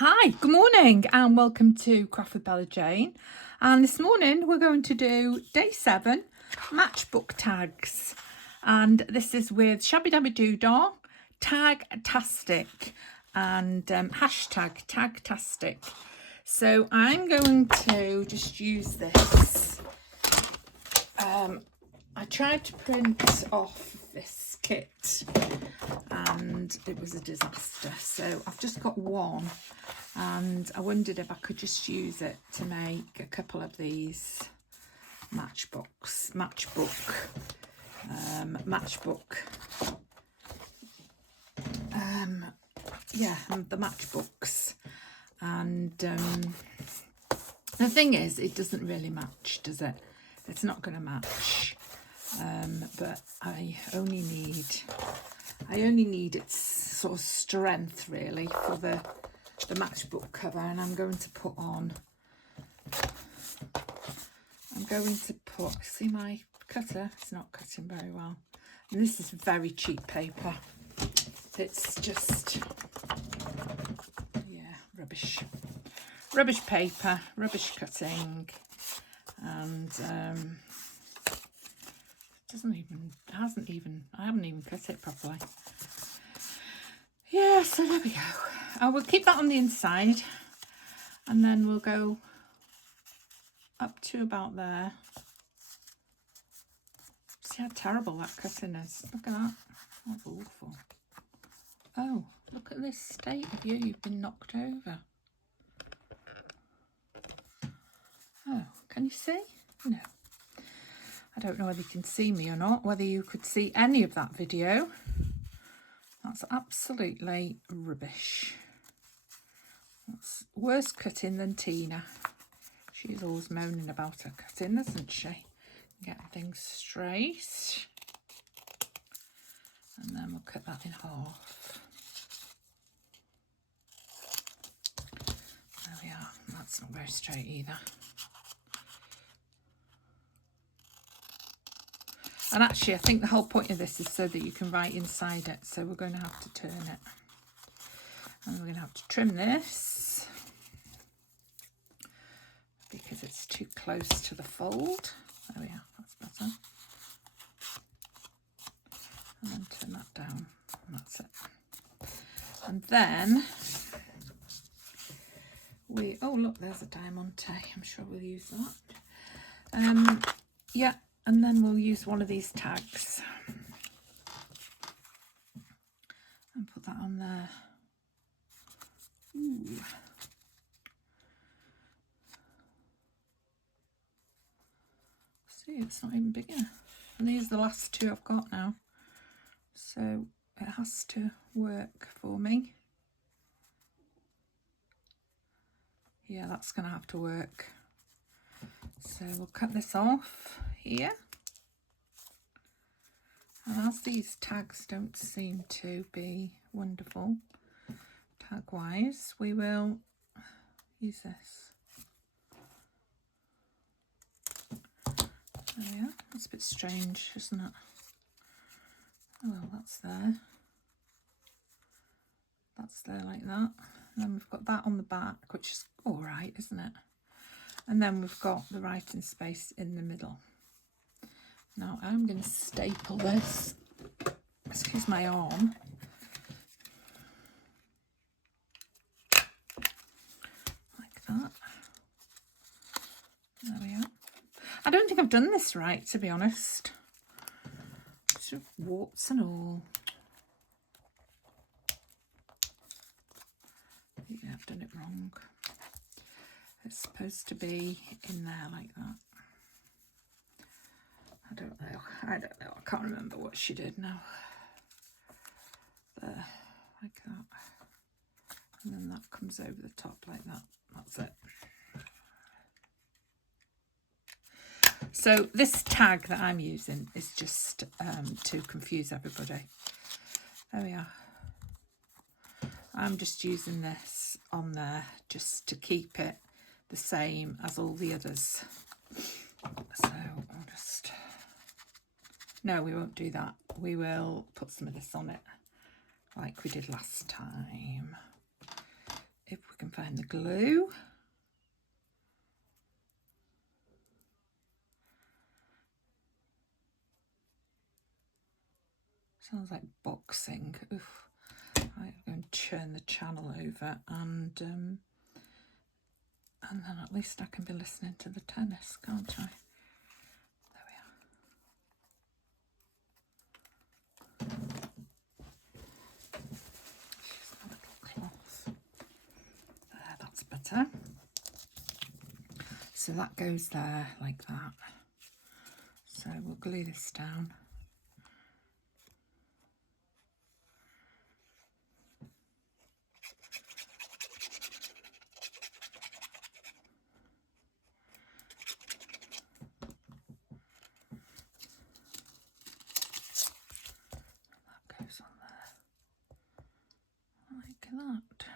Hi, good morning and welcome to Craft with Bella Jane. And this morning we're going to do day 7 matchbook tags. And this is with Shabby Dabby Doodah, Tag-tastic and hashtag Tag-tastic. So I'm going to just use this. I tried to print off this kit and it was a disaster, so I've just got one and I wondered if I could just use it to make a couple of these matchbook the matchbooks. And the thing is, it doesn't really match, does it? It's not going to match, but I only need its sort of strength really for the matchbook cover. And I'm going to put, see my cutter, it's not cutting very well. And this is very cheap paper. It's just, yeah, rubbish paper, rubbish cutting, and I haven't even cut it properly. Yeah, so there we go. I will keep that on the inside, and then we'll go up to about there. See how terrible that cutting is. Look at that. That's awful. Oh, look at this state of you. You've been knocked over. Oh, can you see? No. I don't know whether you can see me or not, whether you could see any of that video. That's absolutely rubbish. That's worse cutting than Tina. She's always moaning about her cutting, isn't she? Getting things straight. And then we'll cut that in half. There we are. That's not very straight either. And actually, I think the whole point of this is so that you can write inside it. So we're going to have to turn it. And we're going to have to trim this because it's too close to the fold. There we are, that's better. And then turn that down, and that's it. And then oh look, there's a diamante. I'm sure we'll use that. Yeah, and then we'll use one of these tags and put that on there. Ooh. See, it's not even big enough. And these are the last two I've got now. So it has to work for me. Yeah, that's going to have to work. So we'll cut this off here. And as these tags don't seem to be wonderful tag-wise, we will use this. There we are. That's a bit strange, isn't it? Oh well, that's there. That's there like that. And then we've got that on the back, which is all right, isn't it? And then we've got the writing space in the middle. Now I'm going to staple this. Excuse my arm. Like that. There we are. I don't think I've done this right, to be honest. Sort of warts and all. Yeah, I've done it wrong. It's supposed to be in there like that. I don't know. I can't remember what she did now. There, like that. And then that comes over the top like that. That's it. So this tag that I'm using is just to confuse everybody. There we are. I'm just using this on there just to keep it the same as all the others. So I'll just... No, we won't do that. We will put some of this on it like we did last time. If we I can find the glue. Sounds like boxing. Oof. I'm going to turn the channel over and then at least I can be listening to the tennis, can't I? There we are. She's got a little cloth. There, that's better. So that goes there like that. So we'll glue this down. Goes on there like that.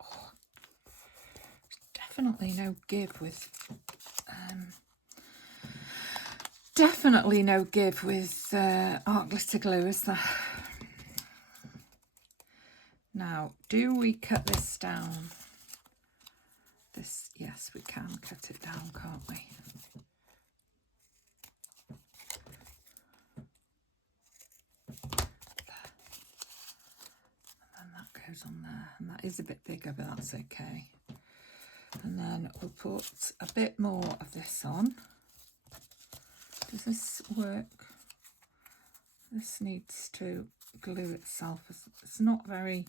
Oh, definitely no give with art glitter glue, is there? Now, do we cut this down? This, yes, we can cut it down, can't we? Goes on there, and that is a bit bigger, but that's okay. And then we'll put a bit more of this on. Does this work? This needs to glue itself. It's not very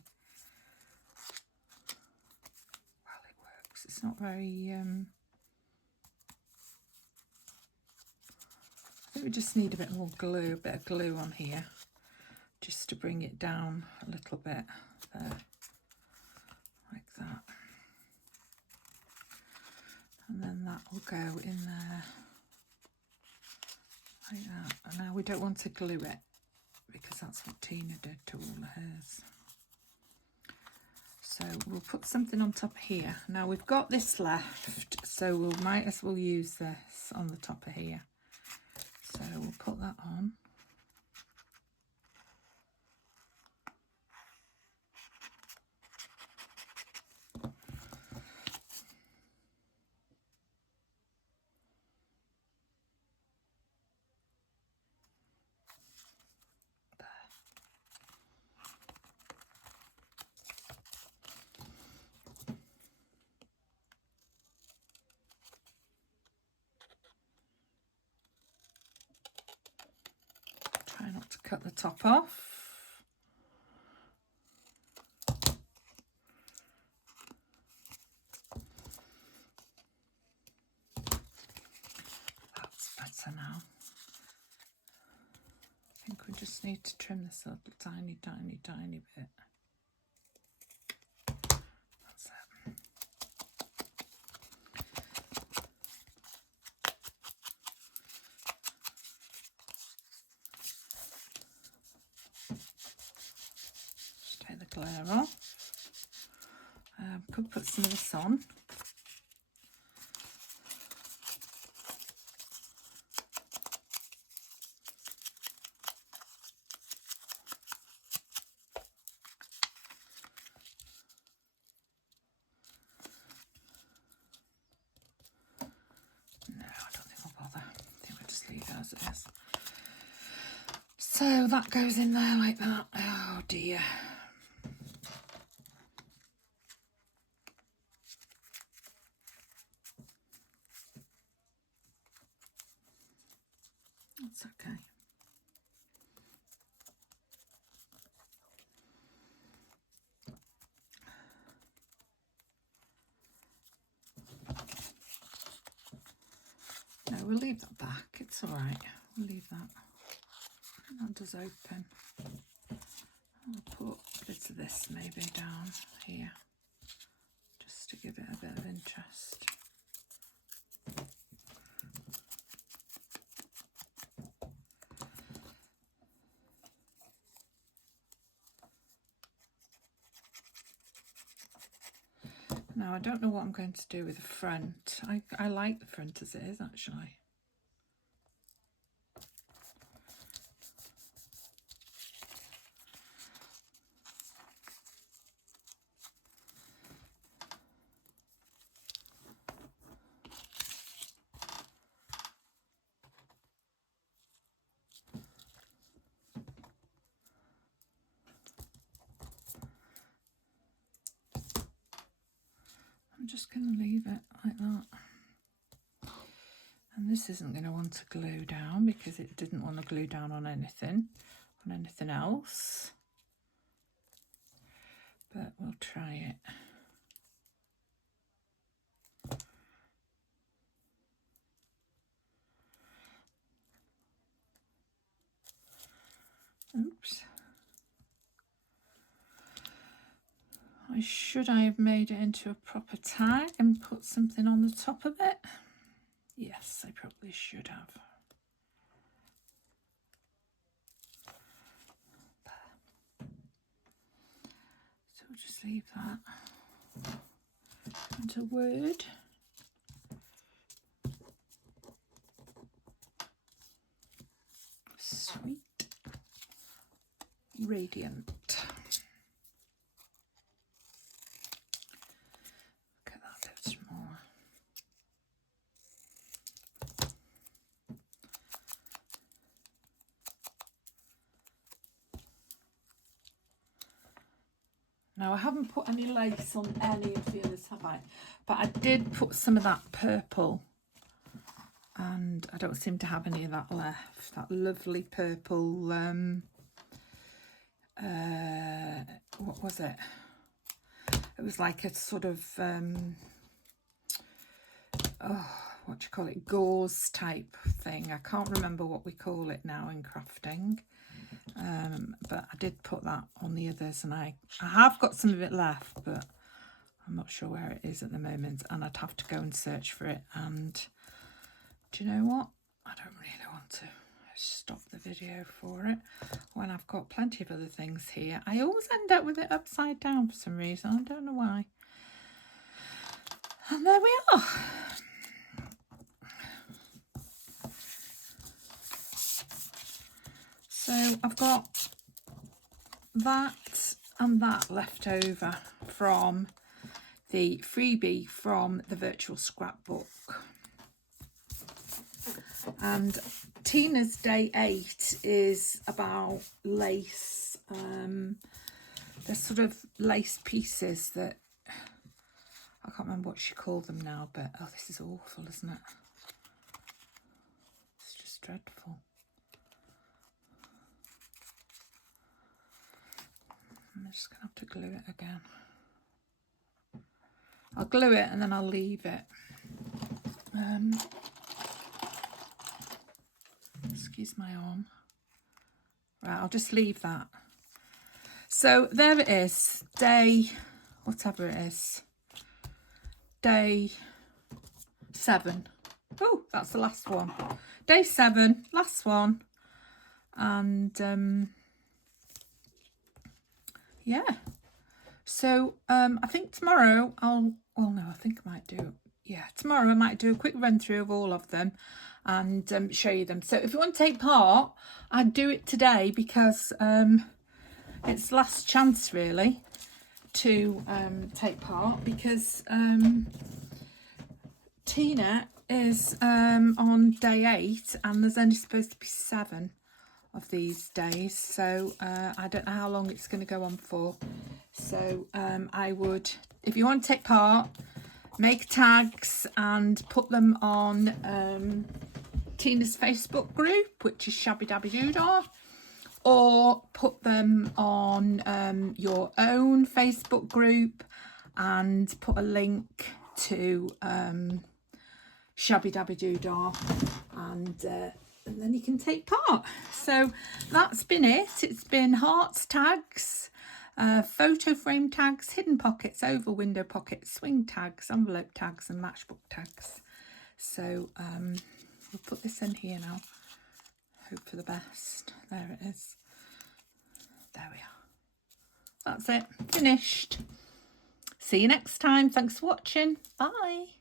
well, it works. It's not very I think we just need a bit more glue, a bit of glue on here just to bring it down a little bit. There, like that, and then that will go in there like that. And now we don't want to glue it because that's what Tina did to all of hers. So we'll put something on top here. Now we've got this left, so we might as well use this on the top of here. So we'll put that on. Try not to cut the top off. That's better now. I think we just need to trim this a little tiny bit. That's it. Just take the glare off. Could put some of this on. As it is. So that goes in there like that. Oh dear. That's okay. No, we'll leave that back. It's all right. We'll leave that. That does open. I'll put a bit of this maybe down here, just to give it a bit of interest. Now, I don't know what I'm going to do with the front. I like the front as it is, actually. I'm just going to leave it like that. And this isn't going to want to glue down because it didn't want to glue down on anything else. But we'll try it. Oops. Should I have made it into a proper tag and put something on the top of it? Yes, I probably should have. So we'll just leave that. Into Word. Sweet. Radiant. Look at that, there's more. Now I haven't put any lace on any of the others, have I? But I did put some of that purple, and I don't seem to have any of that left. That lovely purple, what was it? It was like a sort of, what do you call it? Gauze type thing. I can't remember what we call it now in crafting. But I did put that on the others, and I have got some of it left, but I'm not sure where it is at the moment, and I'd have to go and search for it. And do you know what? I don't really want to stop the video for it when I've got plenty of other things here. I always end up with it upside down for some reason. I don't know why. And there we are. So I've got that and that left over from the freebie from the virtual scrapbook. And Tina's day 8 is about lace. There's sort of lace pieces that I can't remember what she called them now, but oh, this is awful, isn't it? It's just dreadful. I'm just going to have to glue it again. I'll glue it and then I'll leave it. Excuse my arm. Right, I'll just leave that. So there it is. Day, whatever it is. Day 7. Oh, that's the last one. Day 7, last one. And yeah. So I think tomorrow I think I might do, tomorrow I might do a quick run through of all of them and show you them. So if you want to take part, I'd do it today because it's last chance really to take part, because Tina is on day 8 and there's only supposed to be 7 of these days, so I don't know how long it's going to go on for. So I would, if you want to take part, make tags and put them on Tina's Facebook group, which is Shabby Dabby Doodah, or put them on your own Facebook group and put a link to Shabby Dabby Doodah, and then you can take part. So that's been it. It's been hearts tags, photo frame tags, hidden pockets, oval window pockets, swing tags, envelope tags and matchbook tags. So we'll put this in here now. Hope for the best. There it is. There we are. That's it. Finished. See you next time. Thanks for watching. Bye.